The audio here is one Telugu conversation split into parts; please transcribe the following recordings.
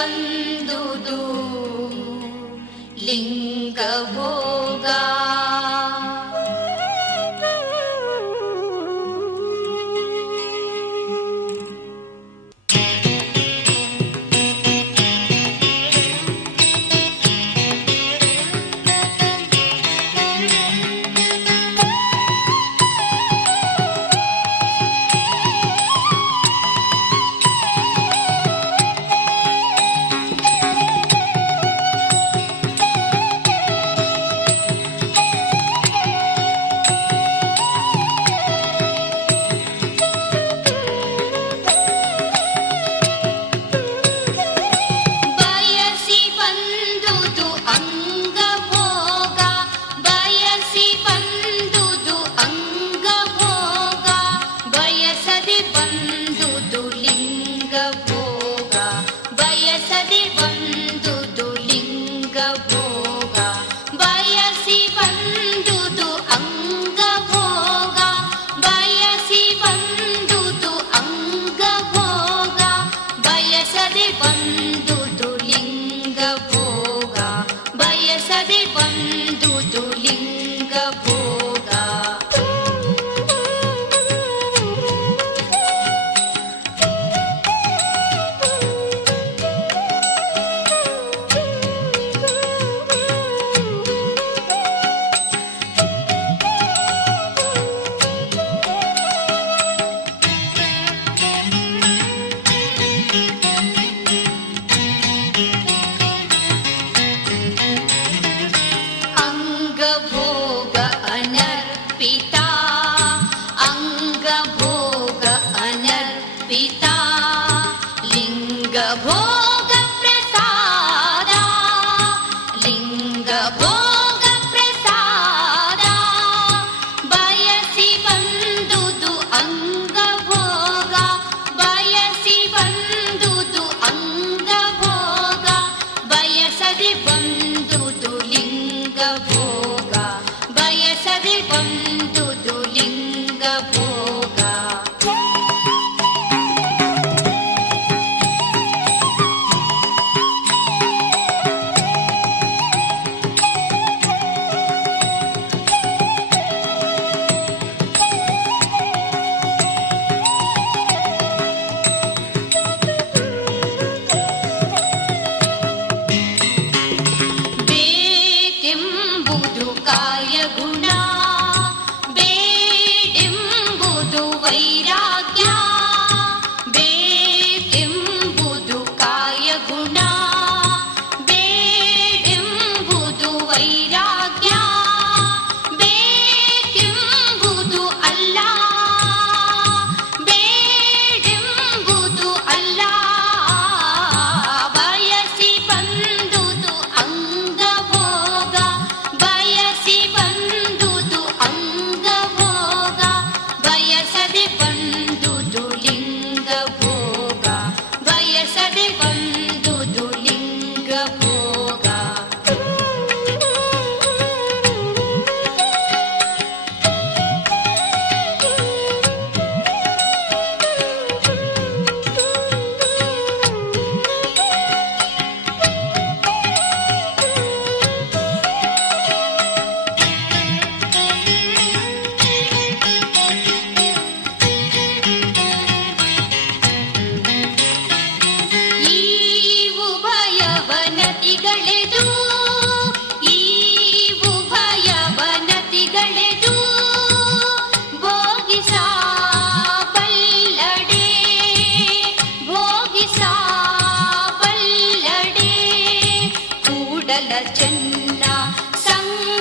one Tá bom?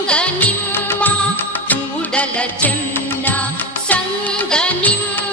ಸಂಗ ನಿಮ್ಮ ಕೂಡಲ ಚೆನ್ನ ಸಂಗ ನಿಮ್ಮ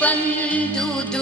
ಬಂದುದು